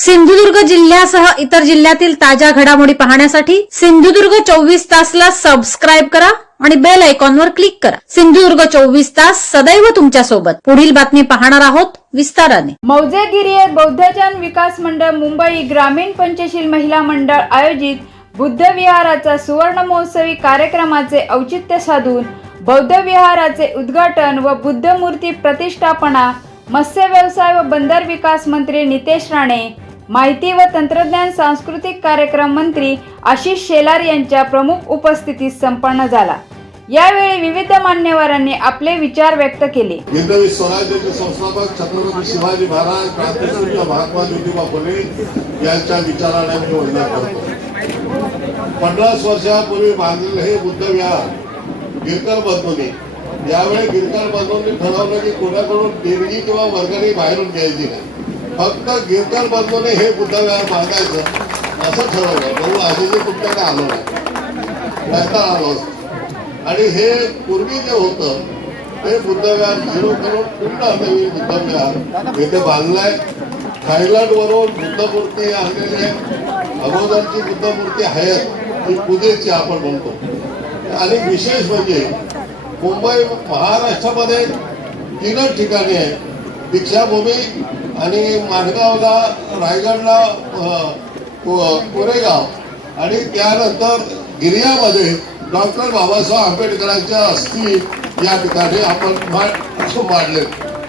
सिंधुदुर्ग जिल्ह्यासह इतर जिल्ह्यातील ताज्या घडामोडी पाहण्यासाठी सिंधुदुर्ग चोवीस तासला सबस्क्राईब करा आणि बेल आयकॉनवर क्लिक करा. सिंधुदुर्ग चोवीस तास सदैव तुमच्यासोबत पुढील बातमी पाहणार आहोत विस्ताराने. मौजेगिरी बौद्धजन विकास मंडळ मुंबई ग्रामीण पंचशील महिला मंडळ आयोजित बुद्ध विहाराचा सुवर्ण महोत्सवी कार्यक्रमाचे औचित्य साधून बौद्ध विहाराचे उद्घाटन व बुद्ध मूर्ती प्रतिष्ठापना मत्स्य व्यवसाय व बंदर विकास मंत्री नितेश राणे माहिती व तंत्रज्ञान सांस्कृतिक कार्यक्रम मंत्री आशिष शेलार यांच्या प्रमुख उपस्थितीत संपन्न झाला. यावेळी विविध मान्यवरांनी आपले विचार व्यक्त केले. हिंदवी स्वराज्याचे संस्थापक छत्रपती शिवाजी महाराज क्रांतीसूर्य महात्मा ज्योतिबा फुले यांच्या विचाराने मी वंदन करतो पन्नास वर्षापूर्वी बांधलेले हे बुद्ध विहार गिरकर बंधूंनी यावेळी गिरकर बंधूंनी ठरवलं की कोणाकडून देणगी किंवा वर्गणी बाहेरून घ्यायची नाही. फक्त गिरकर बंधूने हे बुद्ध मागायचं बांधायचं असं ठरवलं. भाऊ आधी तुमच्याकडे आलो नाही. आलो आणि हे पूर्वी जे होतं ते बुद्धविहार झिरो करून पूर्ण नवीन बुद्धविहार इथे बांधलाय. थायलंड वरून बुद्ध आणलेली आहे. अगोदरची बुद्धमूर्ती आहेत ती पूजेची आपण म्हणतो. आणि विशेष म्हणजे मुंबई महाराष्ट्रामध्ये तीनच ठिकाणी आहे. दीक्षाभूमी आणि माणगावला रायगडला कोरेगाव आणि त्यानंतर गिर्यामध्ये डॉक्टर बाबासाहेब आंबेडकरांच्या अस्थी या ठिकाणी आपण मा- मांडले.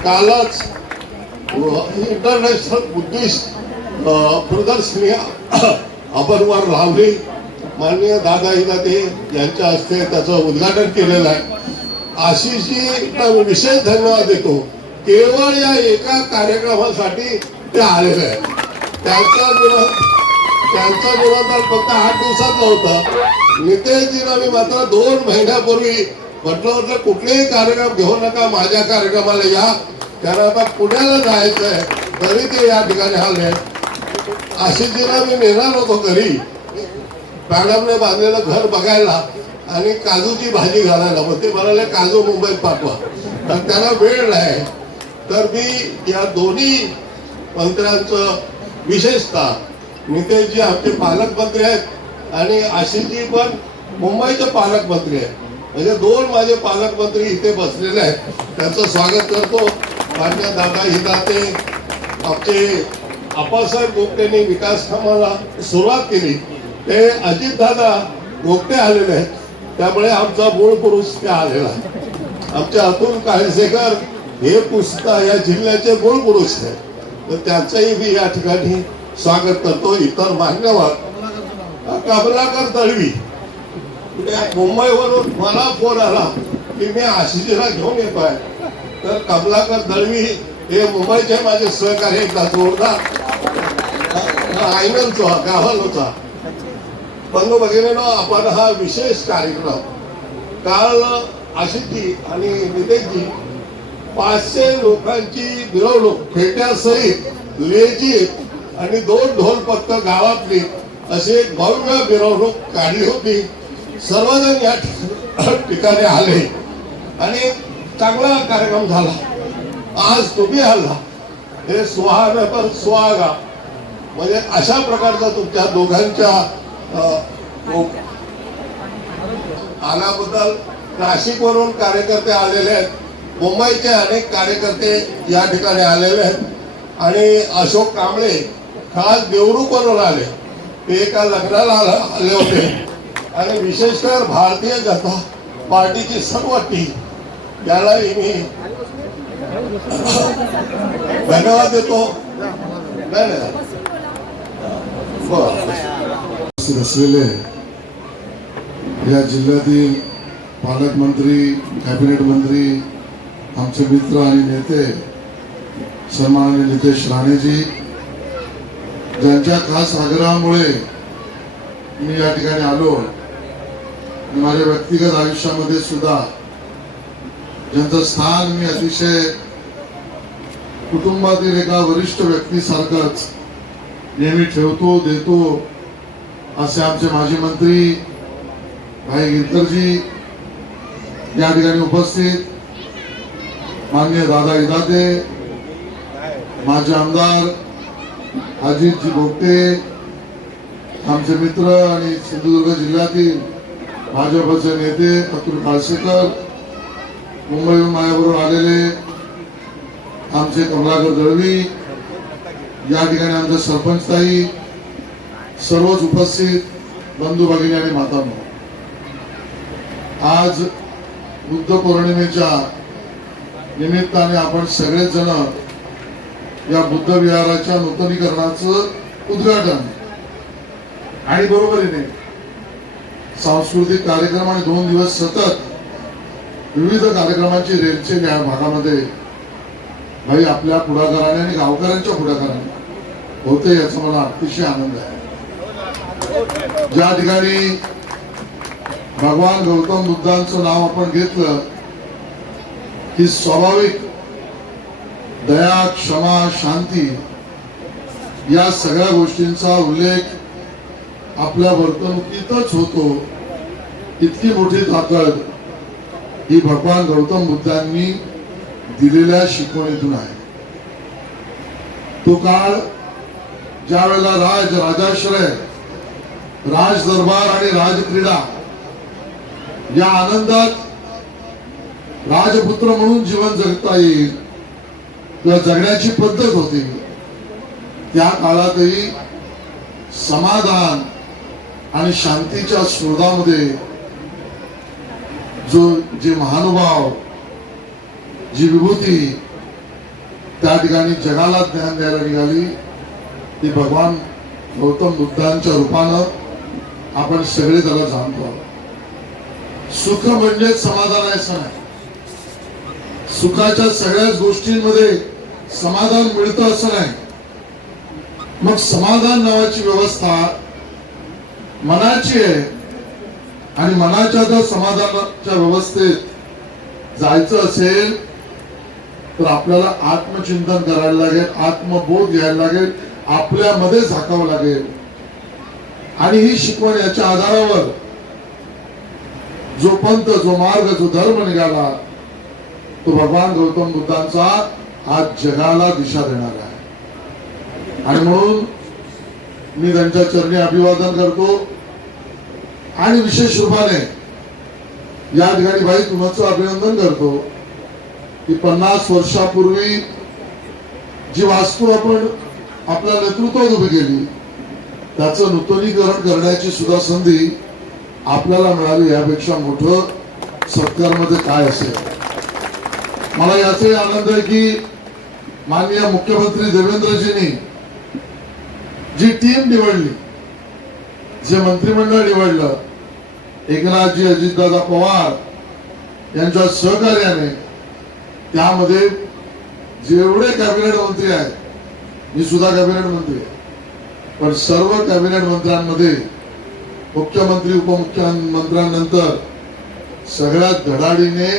कालच इंटरनॅशनल बुद्धिस्ट प्रदर्शनी अपरवार लावली माननीय दादा ते यांच्या हस्ते त्याचं उद्घाटन केलेलं आहे. आशिषजी विशेष धन्यवाद देतो. केवळ या एका कार्यक्रमासाठी ते आलेले आहेत. त्यांचा निरोध त्यांचा निरोधन फक्त आठ दिवसात नव्हतं. नितेशजीनं मी मात्र दोन महिन्यापूर्वी म्हटलं होतं कुठलेही कार्यक्रम घेऊ नका माझ्या कार्यक्रमाला या. कारण आता पुण्याला जायचं आहे तरी ते या ठिकाणी आले आशिषजीला मी नेणार होतो घरी. मॅडमने बांधलेलं घर बघायला आणि काजूची भाजी घालायला. मग ते म्हणाले काजू मुंबईत पाठवा. तर त्याला वेळ नाही. तर मी या दोन्ही मंत्र्यांचं विशेषतः नितेशजी आमचे पालकमंत्री आहेत आणि आशिषजी पण मुंबईचे पालकमंत्री आहेत. म्हणजे दोन माझे पालकमंत्री इथे बसलेले आहेत. त्यांचं स्वागत करतो. मान्य दादा हिदाते आमचे आप्पासाहेब गोपटेंनी विकास कामाला सुरुवात केली. ते अजितदादा गोपटे आलेले आहेत. त्यामुळे आमचा मूळ पुरुष त्या आलेला आहे. आमचे अतुल काळसेकर हे पुस्तक या जिल्ह्याचे मूळ पुरुष आहेत. तर त्यांचंही मी या ठिकाणी स्वागत करतो इतर मान्यवर. कमलाकर दळवी. मुंबईवरून मला फोन आला की मी आशिषीला घेऊन येतो आहे तर कमलाकर दळवी हे मुंबईचे माझे सहकारी एकदा जोरदार. आयनलचा गावालोचा बंधू भगिनीनो आपण हा विशेष कार्यक्रम काल आशिषजी आणि नितेशजी पाचशे लोकांची मिरवणूक फेट्यासहित लेजीत आणि दोन ढोल पथक गावातली अशी एक भव्य मिरवणूक काढली होती. सर्वजण या ठिकाणी आले आणि चांगला कार्यक्रम झाला. आज तुम्ही आला. हे सुहाग तर सुहागा. म्हणजे अशा प्रकारचा तुमच्या दोघांच्या आल्याबद्दल नाशिकवरून कार्यकर्ते आलेले आहेत. मुंबईचे अनेक कार्यकर्ते या ठिकाणी आलेले आहेत. आणि अशोक कांबळे खास देवरूकवरून आले. ते एका लग्नाला आला- आले होते. आणि विशेषकर भारतीय जनता पार्टीची सर्व टीम यालाही मी धन्यवाद देतो. नाही नाही. असलेले या जिल्ह्यातील पालकमंत्री कॅबिनेट मंत्री आमचे मित्र आणि नेते सन्माननीय नितेश राणेजी ज्यांच्या खास आग्रहामुळे मी या ठिकाणी आलो माझ्या व्यक्तिगत आयुष्यामध्ये सुद्धा ज्यांचं स्थान मी अतिशय कुटुंबातील एका वरिष्ठ व्यक्तीसारखंच नेहमी ठेवतो देतो असे आमचे माजी मंत्री भाई गिरकरजी या ठिकाणी उपस्थित. मान्य दादा इदाते माझे आमदार अजितजी भोगते आमचे मित्र आणि सिंधुदुर्ग जिल्ह्यातील भाजपचे नेते अतुल काळसेकर मुंबईहून माझ्याबरोबर आलेले आमचे कमलाकर दळवी या ठिकाणी आमचे सरपंचताई सर्वच उपस्थित बंधू भगिनी आणि मातांनो आज बुद्ध पौर्णिमेच्या निमित्ताने आपण सगळेजण या बुद्ध विहाराच्या नूतनीकरणाचं उद्घाटन. आणि बरोबरीने सांस्कृतिक कार्यक्रम आणि दोन दिवस सतत विविध कार्यक्रमाची रेलचेल या भागामध्ये भाई आपल्या पुढाकाराने आणि गावकऱ्यांच्या पुढाकाराने होते याचा मला अतिशय आनंद आहे. ज्या ठिकाणी भगवान गौतम बुद्धांचं नाव आपण घेतलं ही स्वाभाविक दया क्षमा शांती या सगळ्या गोष्टींचा उल्लेख आपल्या वर्तणुकीतच होतो. इतकी मोठी ताकद ही भगवान गौतम बुद्धांनी दिलेल्या शिकवणीतून आहे. तो काळ ज्या वेळेला राज राजाश्रय राज दरबार आणि राजक्रीडा या आनंदात राजपुत्र म्हणून जीवन जगता येईल. किंवा जगण्याची पद्धत होती. त्या काळातही समाधान आणि शांतीच्या स्रोतामध्ये जो जे महानुभाव जी विभूती त्या ठिकाणी जगाला ज्ञान द्यायला निघाली ती भगवान गौतम बुद्धांच्या रूपानं आपण सगळे त्याला जाणतो. सुख म्हणजेच समाधान आहे असं नाही. सुखाच्या सगळ्याच गोष्टींमध्ये समाधान मिळतं असं नाही. मग समाधान नावाची व्यवस्था मनाची आहे. आणि मनाच्या जर समाधानाच्या व्यवस्थेत जायचं असेल तर आपल्याला आत्मचिंतन करायला लागेल आत्मबोध घ्यायला लागेल आपल्यामध्ये झाकावं लागेल. आणि ही शिकवण याच्या आधारावर जो पंत जो मार्ग जो धर्म निघाला तो भगवान गौतम बुद्धांचा आज जगाला दिशा देणार आहे. आणि म्हणून मी त्यांच्या चरणी अभिवादन करतो. आणि विशेष रूपाने या ठिकाणी भाई तुमचं अभिनंदन करतो की पन्नास वर्षापूर्वी जी वास्तू आपण आपल्या नेतृत्वात उभी केली त्याचं नूतनीकरण करण्याची सुद्धा संधी आपल्याला मिळाली यापेक्षा मोठं सत्कारमध्ये काय असेल? मला याचाही आनंद आहे की माननीय मुख्यमंत्री देवेंद्रजींनी जी टीम निवडली जे मंत्रिमंडळ निवडलं एकनाथजी अजितदादा पवार यांच्या सहकार्याने त्यामध्ये जेवढे कॅबिनेट मंत्री आहेत मी सुद्धा कॅबिनेट मंत्री आहे पण सर्व कॅबिनेट मंत्र्यांमध्ये मुख्यमंत्री उपमुख्यमंत्र्यांनंतर सगळ्यात धडाडीने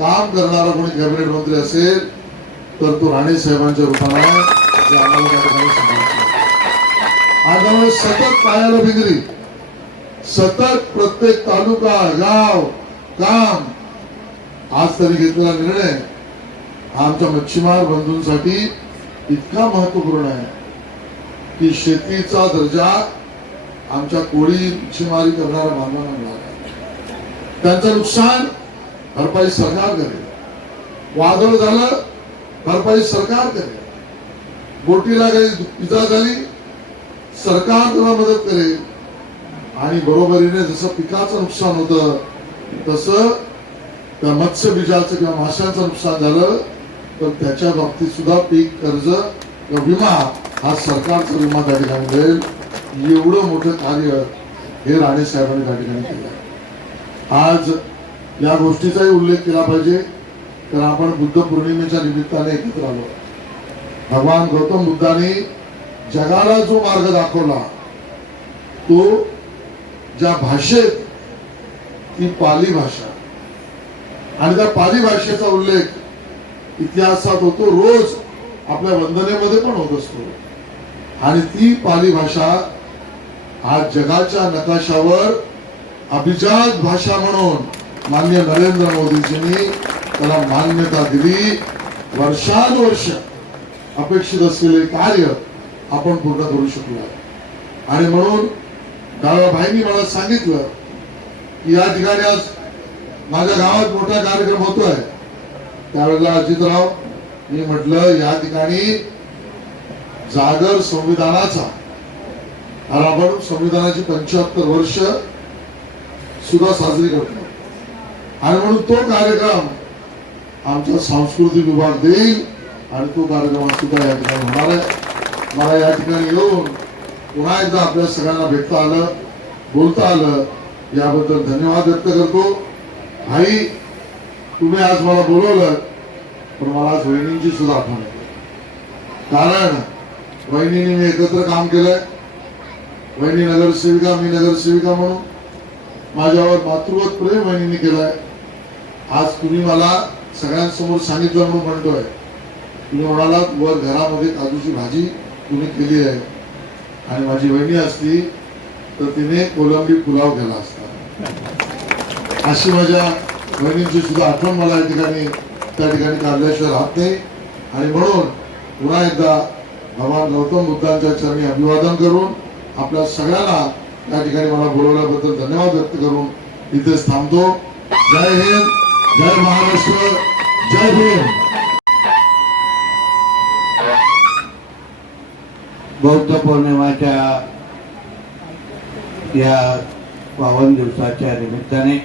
काम करणारा कोणी कॅबिनेट मंत्री असेल तर तो राणे साहेबांच्या रूपाने जे आज आम्हाला सतत पायाला बिगरी सतत प्रत्येक तालुका गाव काम. आज तरी घेतलेला निर्णय आमच्या मच्छीमार बंधूंसाठी इतका महत्त्वपूर्ण आहे की शेतीचा दर्जा आमच्या कोळी मच्छीमारी करणाऱ्या बांधवांना मिळाला. त्यांचं नुकसान भरपाई सरकार करेल. वादळ झालं भरपाई सरकार करेल. बोटीला काही इजा झाली सरकार त्याला मदत करेल. आणि बरोबरीने जसं पिकाचं नुकसान होतं तसं त्या मत्स्य बीजाचं किंवा माशांचं नुकसान झालं तर त्याच्या बाबतीत सुद्धा पीक कर्ज किंवा विमा हा सरकारचा विमा त्या ठिकाणी मिळेल. एवढं मोठं कार्य हे राणे साहेबांनी त्या ठिकाणी केलं. आज या गोष्टीचाही उल्लेख केला पाहिजे. तर आपण बुद्ध पौर्णिमेच्या निमित्ताने एकत्र आलो. भगवान गौतम बुद्धाने जगाला जो मार्ग दाखवला तो ज्या भाषेत ती पाली भाषा. आणि त्या पाली भाषेचा उल्लेख इतिहासात होतो रोज आपल्या वंदनेमध्ये पण होत असतो. आणि ती पाली भाषा आज जगाच्या नकाशावर अभिजात भाषा म्हणून मान्य नरेंद्र मोदीजींनी त्याला मान्यता दिली. वर्षानुवर्ष अपेक्षित असलेले कार्य आपण पूर्ण करू शकलो. आणि म्हणून दादाभाईंनी मला सांगितलं की या ठिकाणी आज माझ्या गावात मोठा कार्यक्रम होतोय. त्यावेळेला अजितराव मी म्हटलं या ठिकाणी जागर संविधानाचा आपण संविधानाची पंच्याहत्तर वर्ष सुद्धा साजरी करतो. आणि म्हणून तो कार्यक्रम आमचा सांस्कृतिक विभाग देईल आणि तो कार्यक्रम सुद्धा या ठिकाणी होणार आहे. मला या ठिकाणी येऊन पुन्हा एकदा आपल्या सगळ्यांना भेटता आलं बोलता आलं याबद्दल धन्यवाद व्यक्त करतो. भाई तुम्ही आज मला बोलवलं पण मला आज वहिनींची सुद्धा आठवण येते. कारण वहिनीने मी एकत्र काम केलंय. वहिनी नगरसेविका मी नगरसेविका म्हणून. माझ्यावर मातृवत प्रेम वहिनीने केलंय. आज तुम्ही मला सगळ्यांसमोर सांगितलं म्हणून म्हणतोय. तुम्ही म्हणालात वर घरामध्ये काजूची भाजी तुम्ही केली आहे. आणि माझी वहिनी असती तर तिने कोलंबी पुलाव केला असता. अशी माझ्या बहिणींची सुद्धा आठवण मला या ठिकाणी त्या ठिकाणी काढल्याशिवाय राहत नाही. आणि म्हणून पुन्हा एकदा भगवान गौतम बुद्धांच्या चरणी अभिवादन करून आपल्या सगळ्यांना या ठिकाणी मला बोलवल्याबद्दल धन्यवाद व्यक्त करून इथेच थांबतो. जय हिंद. जय महाराष्ट्र जय भीम. बौद्ध पौर्णिमाच्या या पावन दिवसाच्या निमित्ताने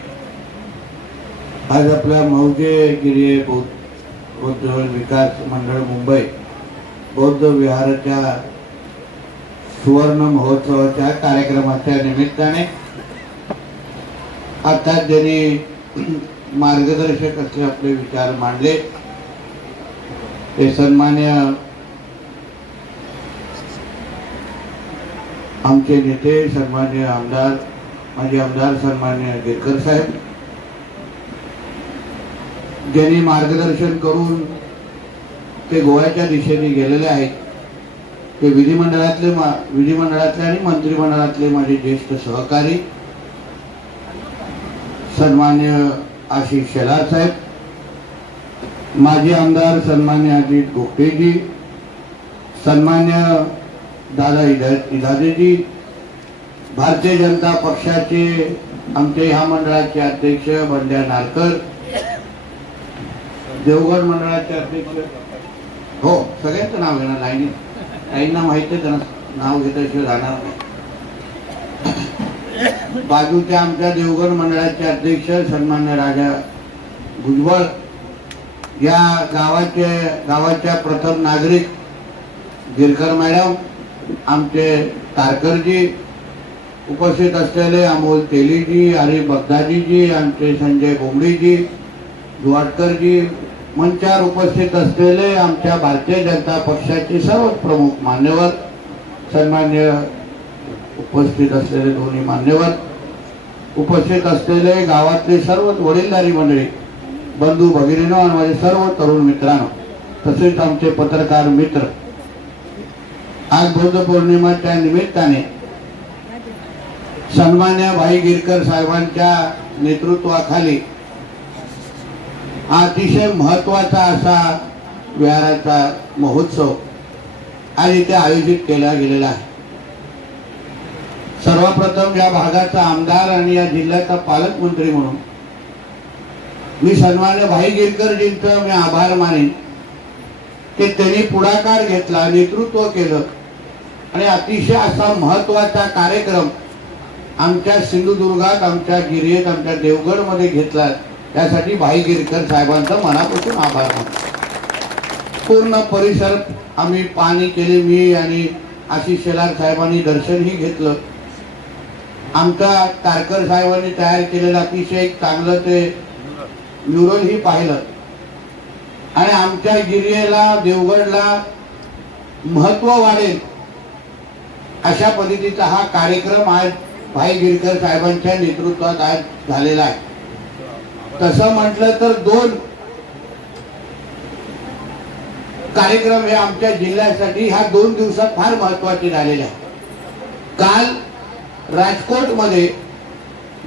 आज आपल्या मौजे गिरी बौद्ध बौद्ध विकास मंडळ मुंबई बौद्ध विहाराच्या सुवर्ण महोत्सवाच्या कार्यक्रमाच्या निमित्ताने आता ज्यांनी मार्गदर्शक असे आपले विचार मांडले. ते सन्मान्य आमचे नेते सन्मान्य आमदार माजी आमदार सन्मान्य गिरकर साहेब. ज्यांनी मार्गदर्शन करून ते गोव्याच्या दिशेने गेलेले आहेत ते विधिमंडळातले मा विधिमंडळातले आणि मंत्रिमंडळातले माझे ज्येष्ठ सहकारी. सन्मान्य आशिष शेलार साहेब माजी आमदार सन्मान्य अजित गोपटेजी सन्मान्य दादा इदा- इदादेजी भारतीय जनता पक्षाचे आमचे ह्या मंडळाचे अध्यक्ष बंड्या नारकर देवगड मंडळाचे अध्यक्ष हो सगळ्यांचं नाव घेणार लाईनी काहींना माहिती आहे त्यांना नाव घेतल्याशिवाय जाणार नाही. बाजूच्या आमच्या देवगड मंडळाचे अध्यक्ष सन्मान्य राजा भुजबळ या गावाचे गावाच्या प्रथम नागरिक गिरकर मॅडम आमचे तारकरजी उपस्थित असलेले अमोल तेलीजी हरी बगदाजीजी आमचे संजय बोंबडीजी दुवाटकरजी मंचावर उपस्थित असलेले आमच्या भारतीय जनता पक्षाचे सर्व प्रमुख मान्यवर सन्मान्य उपस्थित असलेले दोन्ही मान्यवर उपस्थित असलेले गावातले सर्व वडीलधारी मंडळी बंधू भगिनीनो आणि माझे सर्व तरुण मित्रांनो तसेच आमचे पत्रकार मित्र आज बौद्ध पौर्णिमाच्या निमित्ताने सन्मान्य भाई गिरकर साहेबांच्या नेतृत्वाखाली अतिशय महत्त्वाचा असा विहाराचा महोत्सव आणि इथे आयोजित केला गेलेला आहे. सर्वप्रथम या भागाचा आमदार आणि या जिल्ह्याचा पालकमंत्री म्हणून. मी सन्मान्य भाई गिरकरजींचं मी आभार मानेन की त्यांनी पुढाकार घेतला नेतृत्व केलं आणि अतिशय असा महत्त्वाचा कार्यक्रम आमच्या सिंधुदुर्गात आमच्या गिरीत आमच्या देवगडमध्ये घेतला. त्यासाठी भाई गिरकर साहेबांचा मनापासून आभार मानतो. पूर्ण परिसर आम्ही पाणी केले मी आणि आशिष शेलार साहेबांनी दर्शनही घेतलं. आमच्या तारकर साहेबांनी तयार केलेलं अतिशय चांगलं ते म्युरलही पाहिलं. आणि आमच्या गिरियेला देवगडला महत्त्व वाढेल अशा पद्धतीचा हा कार्यक्रम आज भाई गिरकर साहेबांच्या नेतृत्वात आज झालेला आहे. तसं म्हटलं तर दोन कार्यक्रम हे आमच्या जिल्ह्यासाठी ह्या दोन दिवसात फार महत्त्वाचे झालेले आहेत. काल राजकोटमध्ये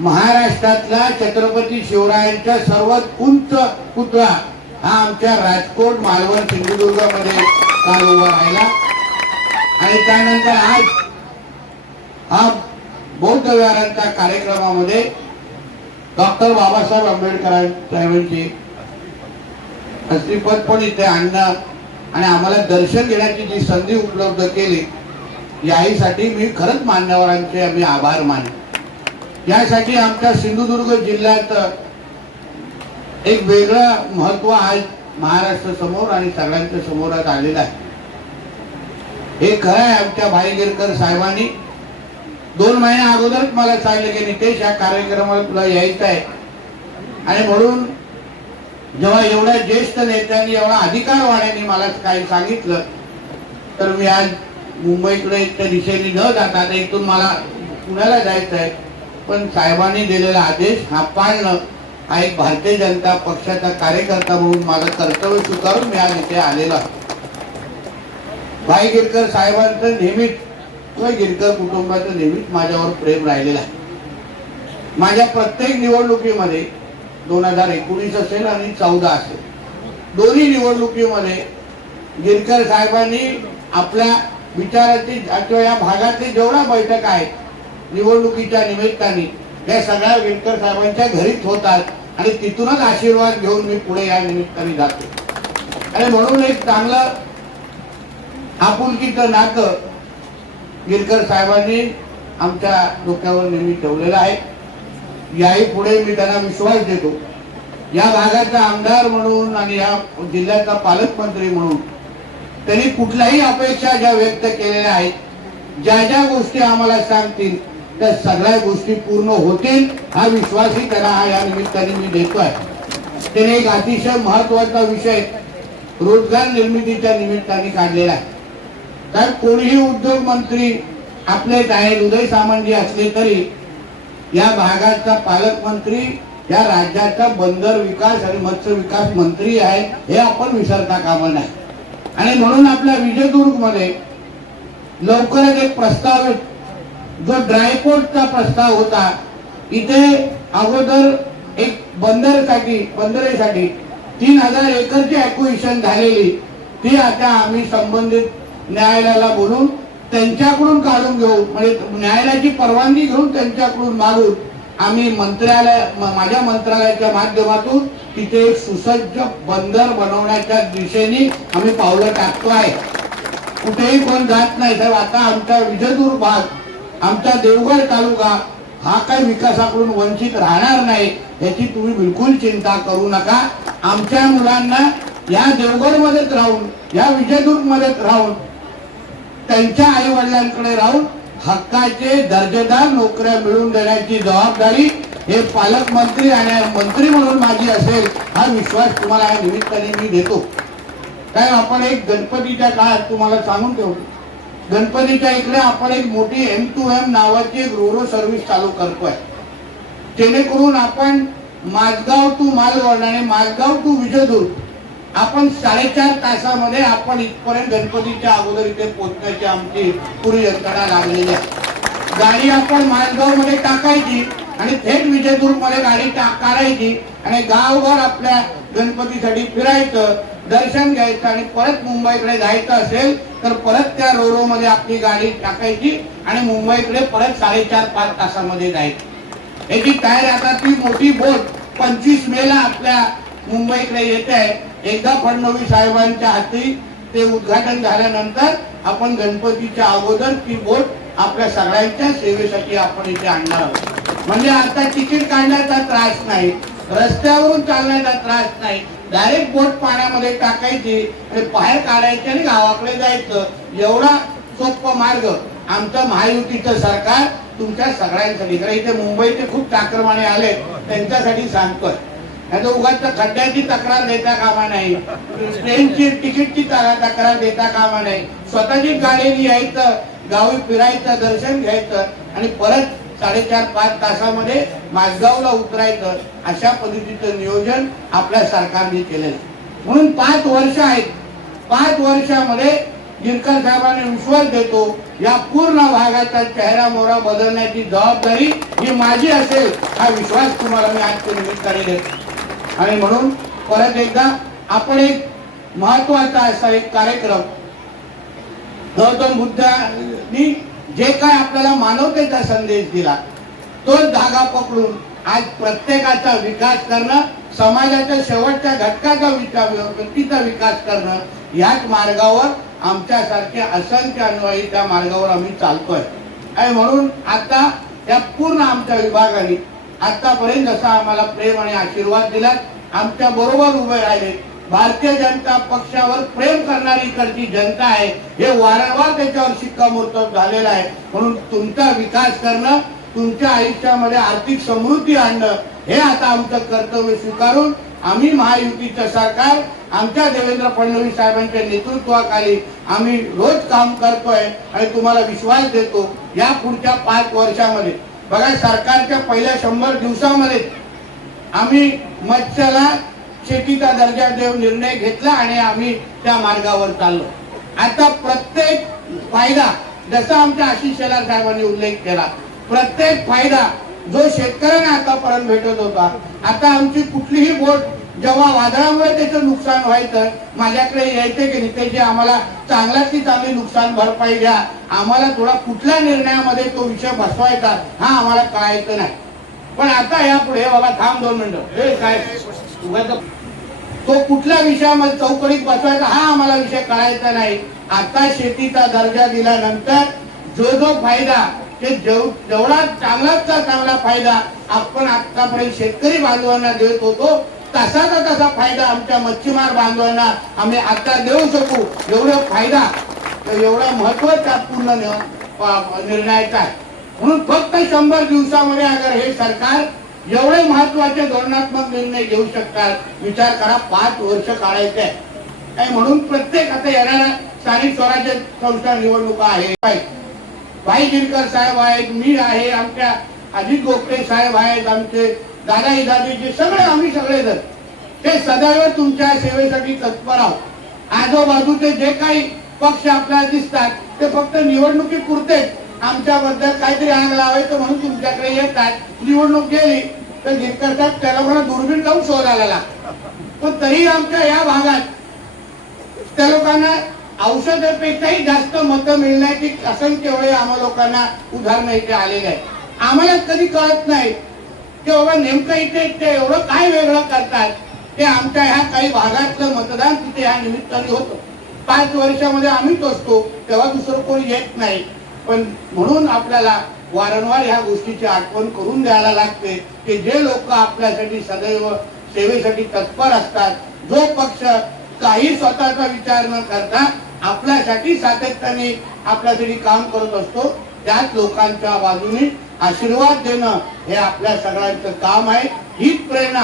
महाराष्ट्रातला छत्रपती शिवरायांचा सर्वात उंच पुतळा हा आमच्या राजकोट मालवण सिंधुदुर्गामध्ये काल उभा राहिला. आणि त्यानंतर आज हा बौद्ध विहारांच्या कार्यक्रमामध्ये डॉक्टर बाबासाहेब आंबेडकरांची श्रीपद पण इथे आणणं आणि आम्हाला दर्शन घेण्याची जी संधी उपलब्ध केली याहीसाठी मी खरंच मान्यवरांचे आम्ही आभार मानले यासाठी आमच्या सिंधुदुर्ग जिल्ह्यात एक वेगळं महत्त्व आज महाराष्ट्र समोर आणि सगळ्यांच्या समोरात आलेलं आहे. हे खरं आहे आमच्या भाई गिरकर साहेबांनी. दोन महिन्या अगोदरच मला सांगितलं की नितेश या कार्यक्रमाला तुला यायचं आहे. आणि म्हणून जेव्हा एवढ्या ज्येष्ठ नेत्यांनी एवढा अधिकारवाण्याने मला काही सांगितलं तर मी आज मुंबईकडे त्या दिशेने न जाता आता इथून मला पुण्याला जायचं आहे. पण साहेबांनी दिलेला आदेश हा पाळणं हा एक भारतीय जनता पक्षाचा कार्यकर्ता म्हणून माझं कर्तव्य स्वीकारून मी आज इथे आलेला भाई गिरकर साहेबांचं नेहमीच किंवा गिरकर कुटुंबाचं नेहमीच माझ्यावर प्रेम राहिलेलं आहे. माझ्या प्रत्येक निवडणुकीमध्ये दोन हजार एकोणीस असेल आणि चौदा असेल. दोन्ही निवडणुकीमध्ये गिरकर साहेबांनी आपल्या विचाराची किंवा या भागातली जेवढ्या बैठक आहेत निवडणुकीच्या निमित्ताने या सगळ्या गिरकर साहेबांच्या घरीच होतात आणि तिथूनच आशीर्वाद घेऊन मी पुढे या निमित्ताने जातो. आणि म्हणून एक चांगलं आपुलकीचं नातं गिरकर साहेबांनी आमच्या डोक्यावर नेहमी ठेवलेलं आहे. याही पुढे मी त्यांना विश्वास देतो. या भागाचा आमदार म्हणून आणि या जिल्ह्याचा पालकमंत्री म्हणून त्यांनी कुठल्याही अपेक्षा ज्या व्यक्त केलेल्या आहेत ज्या ज्या गोष्टी आम्हाला सांगतील त्या सगळ्या गोष्टी पूर्ण होतील हा विश्वासही त्यांना हा या निमित्ताने मी देतोय त्याने एक अतिशय महत्त्वाचा विषय रोजगार निर्मितीच्या निमित्ताने काढलेला आहे. कारण कोणीही उद्योग मंत्री आपलेच आहेत उदय सामंत असले तरी या भागाचा पालकमंत्री या राज्याचा बंदर विकास आणि मत्स्य विकास मंत्री आहे हे आपण विसरता कामा नाही आणि म्हणून आपल्या विजयदुर्गमध्ये लवकरच एक प्रस्ताव जो ड्रायपोर्टचा प्रस्ताव होता इथे अगोदर एक बंदरसाठी बंदरेसाठी तीन हजार एकरची ॲक्विशन झालेली ती आता आम्ही संबंधित न्यायालयाला बोलून त्यांच्याकडून काढून घेऊ. म्हणजे न्यायालयाची परवानगी घेऊन त्यांच्याकडून मागून आम्ही मंत्रालय म- माझ्या मंत्रालयाच्या माध्यमातून तिथे एक सुसज्ज बंदर बनवण्याच्या दिशेने आम्ही पावलं टाकतो आहे. कुठेही कोण जात नाही साहेब आता आमचा विजयदूर भाग आमचा देवगड तालुका हा काही विकासाकडून वंचित राहणार नाही याची तुम्ही बिलकुल चिंता करू नका. आमच्या मुलांना या देवगड मध्येच राहून या विजयदुर्ग मध्येच राहून त्यांच्या आई वडिलांकडे राहून हक्काचे दर्जेदार नोकऱ्या मिळवून देण्याची जबाबदारी हे पालकमंत्री आणि मंत्री म्हणून माझी असेल हा विश्वास तुम्हाला या निमित्ताने मी देतो. कारण आपण एक गणपतीच्या काळात तुम्हाला सांगून ठेवतो. गणपतीच्या इकडे आपण एक मोठी एम टू एम नावाची एक रोरो सर्व्हिस चालू करतोय. जेणेकरून आपण माझगाव टू मालवण आणि माझगाव टू विजयदुर्ग आपण साडेचार तासामध्ये आपण इथपर्यंत गणपतीच्या अगोदर इथे पोहोचण्याची आमची पुरी यंत्रणा लागलेली आहे. गाडी आपण मालगावमध्ये टाकायची आणि थेट विजयपूरमध्ये गाडी टा- आणि गावभर आपल्या गणपतीसाठी फिरायचं दर्शन घ्यायचं आणि परत मुंबईकडे जायचं असेल तर परत त्या रोरो मध्ये आपली गाडी टाकायची आणि मुंबईकडे परत साडेचार पाच तासामध्ये जायची. याची तयारी आता ती मोठी बोट पंचवीस मेला आपल्या मुंबईकडे येते आहे. एकदा फडणवीस साहेबांच्या हाती ते उद्घाटन झाल्यानंतर आपण गणपतीच्या अगोदर ती बोट आपल्या सगळ्यांच्या सेवेसाठी आपण इथे आणणार आहोत. म्हणजे आता तिकीट काढण्याचा त्रास नाही रस्त्यावरून चालण्याचा त्रास नाही. डायरेक्ट बोट पाण्यामध्ये टाकायची आणि बाहेर काढायची आणि गावाकडे जायचं. एवढा सोपा मार्ग आमचं महायुतीचं सरकार तुमच्या सगळ्यांसाठी. कारण इथे मुंबईचे खूप चाकरमाने आले त्यांच्यासाठी सांगतोय. नाही तर उगाच खड्ड्याची तक्रार देता कामा नाही. ट्रेनची तिकीटची तक्रार देता कामा नाही. स्वतःची गाडी यायचं गावी फिरायचं दर्शन घ्यायचं आणि परत साडेचार पाच तासामध्ये माझगावला उतरायचं. अशा पद्धतीचं नियोजन आपल्या सरकारने केलेलं म्हणून पाच वर्ष आहेत. पाच वर्षामध्ये गिरकर साहेबांनी विश्वास देतो या पूर्ण भागाचा चेहरा मोहरा बदलण्याची जबाबदारी ही माझी असेल हा विश्वास तुम्हाला मी आजच्या निमित्ताने देतो. आणि म्हणून परत एकदा आपण एक महत्त्वाचा असा एक कार्यक्रम गौतम बुद्धांनी जे काय आपल्याला मानवतेचा संदेश दिला तोच धागा पकडून आज प्रत्येकाचा विकास करणं समाजाच्या शेवटच्या घटकाचा विचार व्यक्तीचा विकास करणं याच मार्गावर आमच्यासारखे असंख्य अनुयायी त्या मार्गावर आम्ही चालतोय. आणि म्हणून आता या पूर्ण आमच्या विभागाने आतापर्यंत जसा आम्हाला प्रेम आणि आशीर्वाद दिलात आमच्या बरोबर उभे राहिले भारतीय जनता पक्षावर प्रेम करणारी इकडची जनता आहे. हे वारंवार त्याच्यावर शिक्कामोर्तब झालेलं आहे. म्हणून तुमचा विकास करणं तुमच्या आयुष्यामध्ये आर्थिक समृद्धी आणणं हे आता आमचं कर्तव्य स्वीकारून आम्ही महायुतीचं सरकार आमच्या देवेंद्र फडणवीस साहेबांच्या नेतृत्वाखाली आम्ही रोज काम करतोय आणि तुम्हाला विश्वास देतो या पुढच्या पाच वर्षामध्ये. बघा सरकारच्या पहिल्या शंभर दिवसामध्ये आम्ही मत्स्याला शेतीचा दर्जा देऊन निर्णय घेतला आणि आम्ही त्या मार्गावर चाललो. आता प्रत्येक फायदा जसा आमच्या आशिष शेलार साहेबांनी उल्लेख केला प्रत्येक फायदा जो शेतकऱ्यांना आतापर्यंत भेटत होता आता आमची कुठलीही बोट जेव्हा वादळामुळे त्याचं नुकसान व्हायचं माझ्याकडे यायचे की नाही त्याची आम्हाला चांगल्याची चांगली नुकसान भरपाई द्या आम्हाला थोडा कुठल्या निर्णयामध्ये तो विषय बसवायचा हा आम्हाला कळायचं नाही. पण आता यापुढे बाबा थांब दोन मिनिटं. हे काय उगाच तो कुठल्या विषयामध्ये चौकडीत बसवायचा हा आम्हाला विषय कळायचा नाही. आता शेतीचा दर्जा दिल्यानंतर जो जो फायदा ते जेवढा चांगलाचा चांगला फायदा आपण आतापर्यंत शेतकरी बांधवांना देत होतो तसाचा तसा फायदा आमच्या मच्छीमार बांधवांना आम्ही आता देऊ शकू. एवढा फायदा एवढा महत्त्वाचा पूर्ण नि- निर्णयाचा आहे. म्हणून फक्त शंभर दिवसामध्ये अगर हे सरकार एवढे महत्त्वाचे धोरणात्मक निर्णय घेऊ शकतात. विचार करा पाच वर्ष काढायचे आहे म्हणून प्रत्येक आता येणाऱ्या स्थानिक स्वराज्य संस्था निवडणुका आहे भाई गिरकर साहेब आहेत मी आहे आमच्या अजित गोखले साहेब आहेत आमचे दादा इदादीचे सगळे आम्ही सगळे जण ते सदैव तुमच्या सेवेसाठी तत्पर आहोत. आजूबाजूचे जे काही पक्ष आपल्याला दिसतात ते फक्त निवडणुकीपुरते आमच्याबद्दल काहीतरी आग लावायचं म्हणून तुमच्याकडे येतात. निवडणूक गेली तर गिरकर करतात त्याला म्हणा दुर्बीण लावून शोधायला लागतात पण तरी आमच्या या भागात त्या लोकांना औषधापेक्षाही जास्त मतं मिळण्याची असंख्य वेळे आम्हा लोकांना उदाहरणं इथे आलेले आहे आम्हाला कधी कळत नाही की बाबा नेमकं इथे ते एवढं काय वेगळं करतात ते आमच्या ह्या काही भागातलं मतदान तिथे ह्या निमित्ताने होतं. पाच वर्षामध्ये आम्हीच असतो तेव्हा दुसरं कोणी येत नाही. पण म्हणून आपल्याला वारंवार ह्या गोष्टीची आठवण करून द्यायला लागते की जे लोक आपल्यासाठी सदैव सेवेसाठी तत्पर असतात जो पक्ष काही स्वतःचा विचार न करता आपल्यासाठी सातत्याने आपल्यासाठी काम करत असतो त्याच लोकांच्या बाजूने आशीर्वाद देणं हे आपल्या सगळ्यांचं काम आहे. हीच प्रेरणा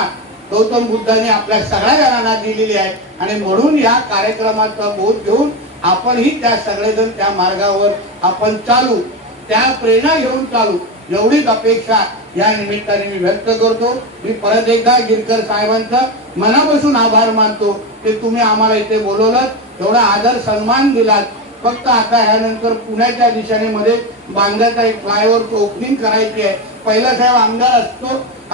गौतम बुद्धाने आपल्या सगळ्या जणांना दिलेली आहे. आणि म्हणून या कार्यक्रमाचा बोध घेऊन आपणही त्या सगळेजण त्या मार्गावर आपण चालू त्या प्रेरणा घेऊन चालू. एवढीच अपेक्षा या निमित्ताने मी व्यक्त करतो. मी परत एकदा गिरकर साहेबांचा मनापासून आभार मानतो की तुम्ही आम्हाला इथे बोलवलं एवढा आदर सन्मान दिलात. फक्त आता ह्यानंतर पुण्याच्या दिशेने मध्ये बांधायचा एक फ्लायओव्हर ओपनिंग करायची आहे. पहिला साहेब आमदार असतो.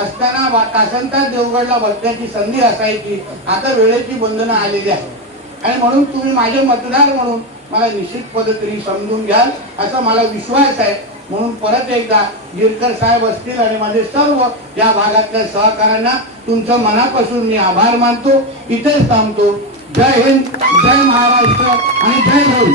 असताना वा- देवगडला बसण्याची संधी असायची. आता वेळेची बंधनं आलेली आहे आणि म्हणून तुम्ही माझे मतदार म्हणून मला निश्चित पद्धतीने समजून घ्याल असा मला विश्वास आहे. म्हणून परत एकदा गिरकर साहेब असतील आणि माझे सर्व या भागातल्या सहकाऱ्यांना तुमचं मनापासून मी आभार मानतो. इथेच थांबतो. जय हिंद जय महाराष्ट्र आणि जय हिंद